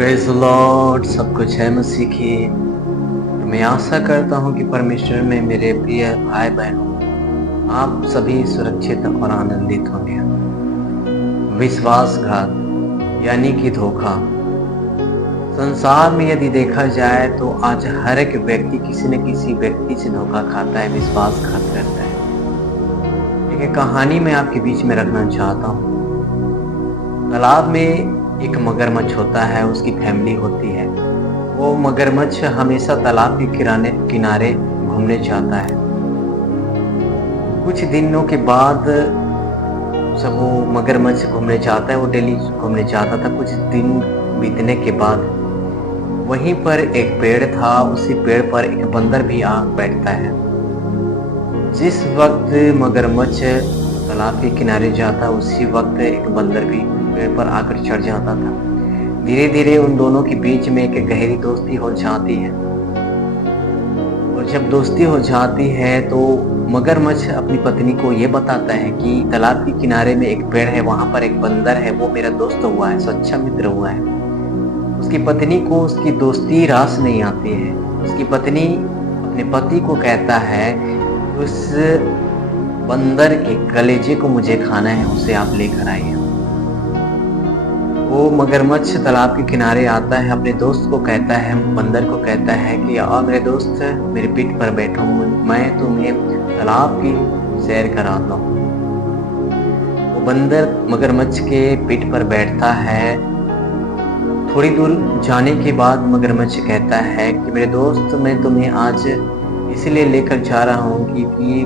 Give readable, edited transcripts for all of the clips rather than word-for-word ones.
Praise the Lord. सब कुछ है मसीह की। तो मैं आशा करता हूँ कि परमेश्वर में मेरे प्रिय भाई बहनों आप सभी सुरक्षित और आनंदित होंगे। विश्वासघात यानी कि धोखा संसार में यदि देखा जाए तो आज हर एक व्यक्ति किसी न किसी व्यक्ति से धोखा खाता है, विश्वासघात करता है। एक कहानी मैं आपके बीच में रखना चाहता हूँ। तालाब में एक मगरमच्छ होता है, उसकी फैमिली होती है। वो मगरमच्छ हमेशा तालाब के किनारे घूमने जाता है। कुछ दिनों के बाद जब वो मगरमच्छ घूमने जाता है, वो डेली घूमने जाता था। कुछ दिन बीतने के बाद वहीं पर एक पेड़ था, उसी पेड़ पर एक बंदर भी आ बैठता है। जिस वक्त मगरमच्छ तालाब के किनारे जाता, उसी वक्त एक बंदर भी पेड़ पर आकर चढ़ जाता था। धीरे धीरे उन दोनों के बीच में एक गहरी दोस्ती हो जाती है। और जब दोस्ती हो जाती है तो मगरमच्छ अपनी पत्नी को ये बताता है कि तालाब के किनारे में एक पेड़ है, वहां पर एक बंदर है, वो मेरा दोस्त हुआ है, सच्चा मित्र हुआ है। उसकी पत्नी को उसकी दोस्ती रास नहीं आती है। उसकी पत्नी अपने पति को कहता है, उस बंदर के कलेजे को मुझे खाना है, उसे आप लेकर आइए। वो मगरमच्छ तालाब के किनारे आता है, अपने दोस्त को कहता है, बंदर को कहता है कि आओ मेरे दोस्त, मेरे पीठ पर बैठो, मैं तुम्हें तालाब की सैर कराता हूँ। वो बंदर मगरमच्छ के पीठ पर बैठता है। थोड़ी दूर जाने के बाद मगरमच्छ कहता है कि मेरे दोस्त, मैं तुम्हें आज इसलिए लेकर जा रहा हूँ क्योंकि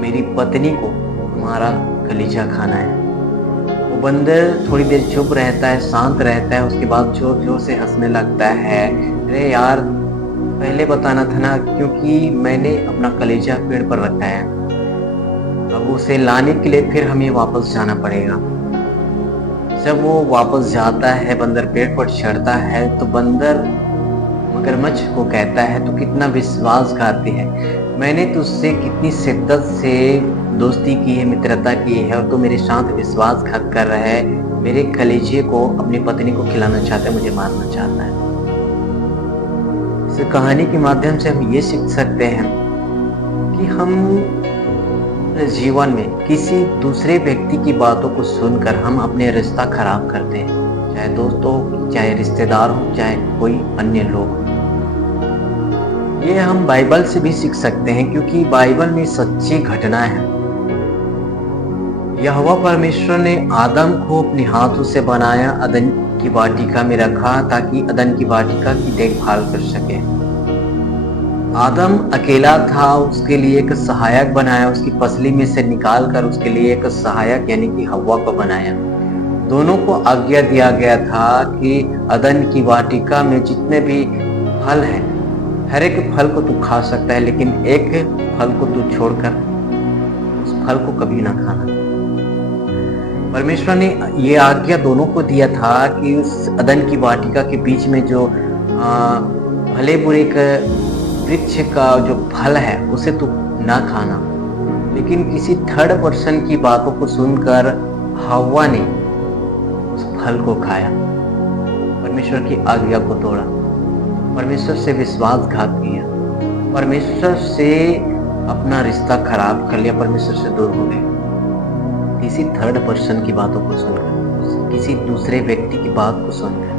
मेरी पत्नी को तुम्हारा कलीजा खाना है। वो बंदर थोड़ी देर चुप रहता है, शांत रहता है, उसके बाद जोर जोर से हंसने लगता है। अरे यार, पहले बताना था ना, क्योंकि मैंने अपना कलेजा पेड़ पर रखा है। अब उसे लाने के लिए फिर हमें वापस जाना पड़ेगा। जब वो वापस जाता है, बंदर पेड़ पर चढ़ता है तो बंदर मगरमच्छ को कहता है, तू कितना विश्वासघाती है। मैंने तुझसे कितनी शिद्दत से दोस्ती की है, मित्रता की है, और तू मेरे साथ विश्वासघात कर रहा है। मेरे कलेजे को अपनी पत्नी को खिलाना चाहता है, मुझे मारना चाहता है। इस कहानी के माध्यम से हम ये सीख सकते हैं कि हम जीवन में किसी दूसरे व्यक्ति की बातों को सुनकर हम अपने रिश्ता खराब करते हैं, चाहे दोस्त हो, चाहे रिश्तेदार हो, चाहे कोई अन्य लोग। ये हम बाइबल से भी सीख सकते हैं, क्योंकि बाइबल में सच्ची घटना है। यहोवा परमेश्वर ने आदम को अपने हाथों से बनाया, अदन की वाटिका में रखा ताकि अदन की वाटिका की देखभाल कर सके। आदम अकेला था, उसके लिए एक सहायक बनाया, उसकी पसली में से निकाल कर उसके लिए एक सहायक यानी कि हव्वा को बनाया। दोनों को आज्ञा दिया गया था कि अदन की वाटिका में जितने भी फल हैं, हर एक फल को तू खा सकता है, लेकिन एक फल को तू छोड़कर उस फल को कभी ना खाना। परमेश्वर ने ये आज्ञा दोनों को दिया था कि उस अदन की वाटिका के बीच में जो भले बुरे का वृक्ष का जो फल है उसे तू ना खाना। लेकिन किसी थर्ड पर्सन की बातों को सुनकर हव्वा ने उस फल को खाया, परमेश्वर की आज्ञा को तोड़ा, परमेश्वर से विश्वासघात किया, परमेश्वर से अपना रिश्ता खराब कर लिया, परमेश्वर से दूर हो गए। किसी थर्ड पर्सन की बातों को सुनकर, किसी दूसरे व्यक्ति की बात को सुनकर।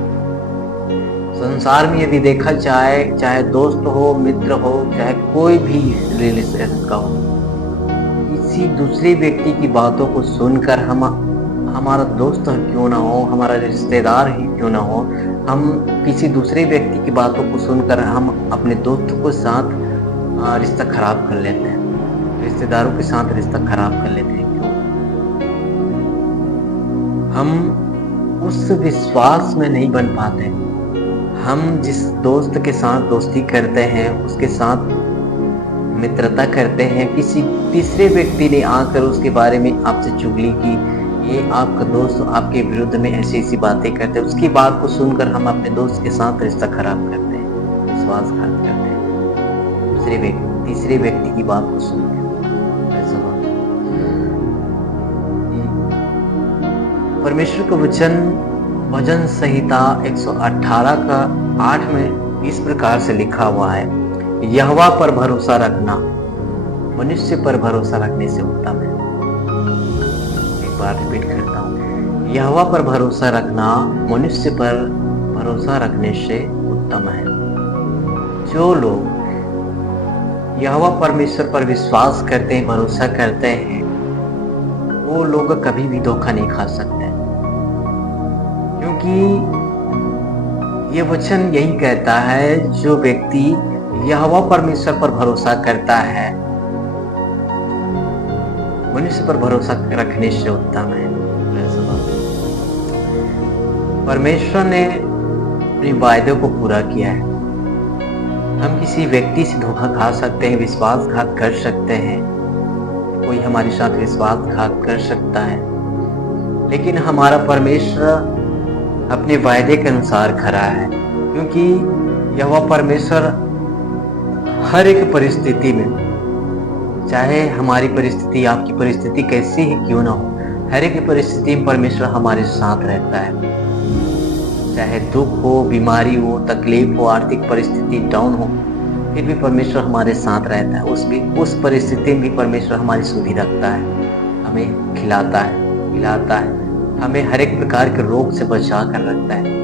संसार में यदि देखा जाए, चाहे दोस्त हो, मित्र हो, चाहे कोई भी रिलेशन का हो, किसी दूसरे व्यक्ति की बातों को सुनकर हमारा दोस्त क्यों ना हो, हमारा रिश्तेदार ही क्यों ना हो, हम किसी दूसरे व्यक्ति की बातों को सुनकर हम अपने दोस्त के साथ रिश्ता खराब कर लेते हैं, रिश्तेदारों के साथ रिश्ता खराब कर लेते हैं। क्यों? हम उस विश्वास में नहीं बन पाते। हम जिस दोस्त के साथ दोस्ती करते हैं, उसके साथ मित्रता करते हैं, किसी तीसरे व्यक्ति ने आकर उसके बारे में आपसे चुगली की, ये आपका दोस्त आपके विरुद्ध में ऐसी ऐसी बातें करते हैं, उसकी बात को सुनकर हम अपने दोस्त के साथ रिश्ता खराब करते हैं, विश्वासघात करते हैं, तीसरे व्यक्ति की बात को सुनकर। परमेश्वर का वचन भजन संहिता 118 का 8 में इस प्रकार से लिखा हुआ है, यहोवा पर भरोसा रखना मनुष्य पर भरोसा रखने से उत्तम है। एक बार रिपीट करता हूँ, यहोवा पर भरोसा रखना मनुष्य पर भरोसा रखने से उत्तम है। जो लोग यहोवा परमेश्वर पर विश्वास करते हैं, भरोसा करते हैं, वो लोग कभी भी धोखा नहीं खा सकते, क्योंकि ये वचन यही कहता है, जो व्यक्ति यहोवा परमेश्वर पर भरोसा करता है मनुष्य पर भरोसा रखने से उत्तम है। परमेश्वर ने अपने वायदे को पूरा किया है। हम किसी व्यक्ति से धोखा खा सकते हैं, विश्वासघात कर सकते हैं, कोई हमारे साथ विश्वासघात कर सकता है, लेकिन हमारा परमेश्वर अपने वायदे के अनुसार खरा है, क्योंकि यहोवा परमेश्वर हर एक परिस्थिति में, चाहे हमारी परिस्थिति आपकी परिस्थिति कैसी ही क्यों ना हो, हर एक परिस्थिति में परमेश्वर हमारे साथ रहता है। चाहे दुख हो, बीमारी हो, तकलीफ हो, आर्थिक परिस्थिति डाउन हो, फिर भी परमेश्वर हमारे साथ रहता है। उस परिस्थिति में भी परमेश्वर हमारी सुधि रखता है, हमें खिलाता है, पिलाता है, हमें हर एक प्रकार के रोग से बचा कर रखता है।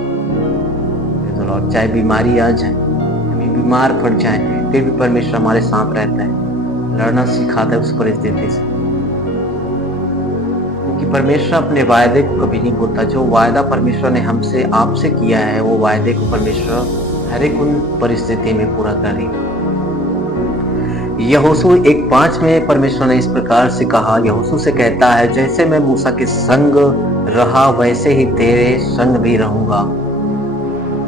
चाहे बीमारी आ जाए, हमें बीमार पड़ जाए, फिर भी परमेश्वर हमारे साथ रहता है, लड़ना सिखाता है उस परिस्थिति से, क्योंकि परमेश्वर अपने वायदे को कभी नहीं भूलता। जो वायदा परमेश्वर ने हमसे आपसे किया है, वो वायदे को परमेश्वर हर एक उन परिस्थिति में पूरा करेगा। यहोशू 1:5 में परमेश्वर ने इस प्रकार से कहा, यहोशू से कहता है, जैसे मैं मूसा के संग रहा वैसे ही तेरे संग भी रहूंगा,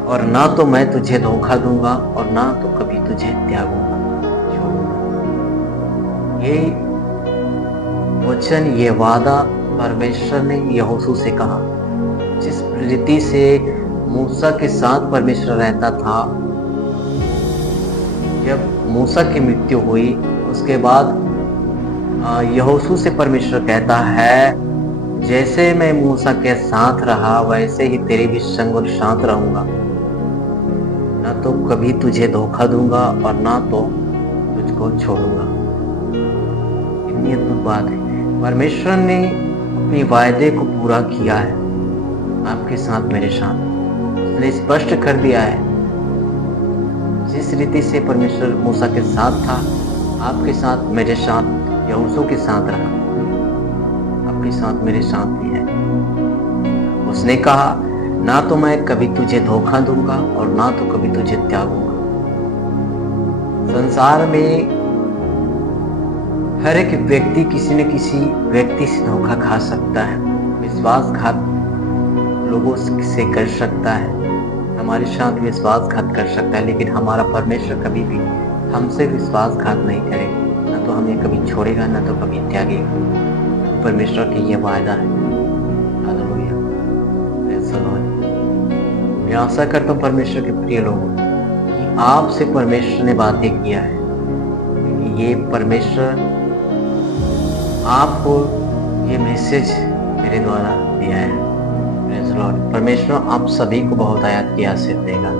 और ना तो मैं तुझे धोखा दूंगा और ना तो कभी तुझे त्यागूंगा, छोड़ूंगा। ये वचन, ये वादा परमेश्वर ने यहोशू से कहा। जिस रीति से मूसा के साथ परमेश्वर रहता था, जब मूसा की मृत्यु हुई उसके बाद यहोशू से परमेश्वर कहता है, जैसे मैं मूसा के साथ रहा वैसे ही तेरे भी संग और साथ रहूंगा, ना तो कभी तुझे धोखा दूंगा और ना तो तुझको छोड़ूंगा। कितनी अद्भुत बात है। परमेश्वर ने अपने वायदे को पूरा किया है आपके साथ, मेरे साथ। उसने स्पष्ट कर दिया है, जिस रीति से परमेश्वर मूसा के साथ था, आपके साथ, मेरे साथ, यहोशू के साथ रहा, आपके साथ मेरे साथ भी है। उसने कहा, ना तो मैं कभी तुझे धोखा दूंगा और ना तो कभी तुझे त्यागूंगा। संसार में हर एक व्यक्ति किसी न किसी व्यक्ति से धोखा खा सकता है, विश्वासघात लोगों से कर सकता है, हमारे साथ विश्वासघात कर सकता है, लेकिन हमारा परमेश्वर कभी भी हमसे विश्वासघात नहीं करेगा, ना तो हमें कभी छोड़ेगा, ना तो कभी त्यागेगा। परमेश्वर की यह वायदा है। हालेलुया। Praise the Lord. मैं आशा करता हूँ परमेश्वर के प्रिय लोगों कि आपसे परमेश्वर ने बातें किया है, ये परमेश्वर आपको ये मैसेज मेरे द्वारा दिया है। Praise the Lord. परमेश्वर आप सभी को बहुत आयत की आशीष देगा।